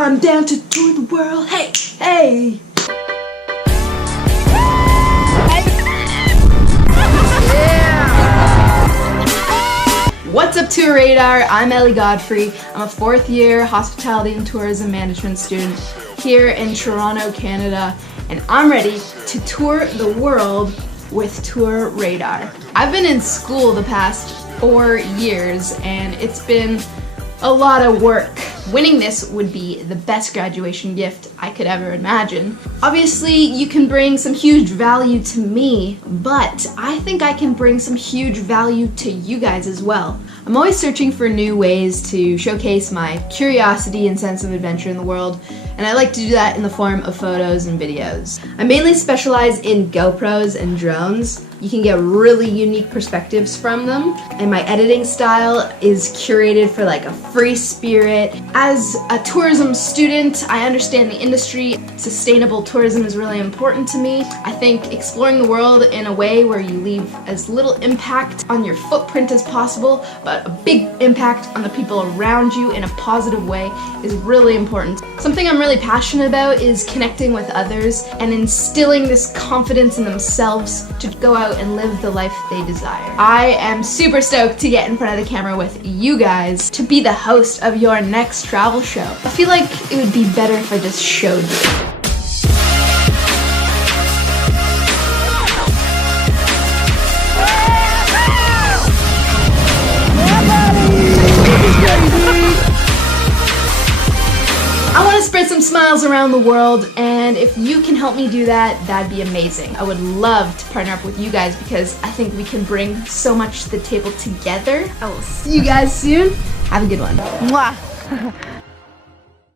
I'm down to tour the world. Hey, hey. What's up, TourRadar? I'm Ellie Godfrey. I'm a fourth-year hospitality and tourism management student here in Toronto, Canada, and I'm ready to tour the world with TourRadar. I've been in school the past 4 years, and it's been a lot of work. Winning this would be the best graduation gift I could ever imagine. Obviously, you can bring some huge value to me, but I think I can bring some huge value to you guys as well. I'm always searching for new ways to showcase my curiosity and sense of adventure in the world, and I like to do that in the form of photos and videos. I mainly specialize in GoPros and drones. You can get really unique perspectives from them, and my editing style is curated for like a free spirit. As a tourism student, I understand the industry. Sustainable tourism is really important to me. I think exploring the world in a way where you leave as little impact on your footprint as possible, but a big impact on the people around you in a positive way is really important. Something I'm really passionate about is connecting with others and instilling this confidence in themselves to go out and live the life they desire. I am super stoked to get in front of the camera with you guys to be the host of your next travel show. I feel like it would be better if I just showed you. I want to spread some smiles around the world, and if you can help me do that, that'd be amazing. I would love to partner up with you guys because I think we can bring so much to the table together. I will see you guys soon. Have a good one. Mwah.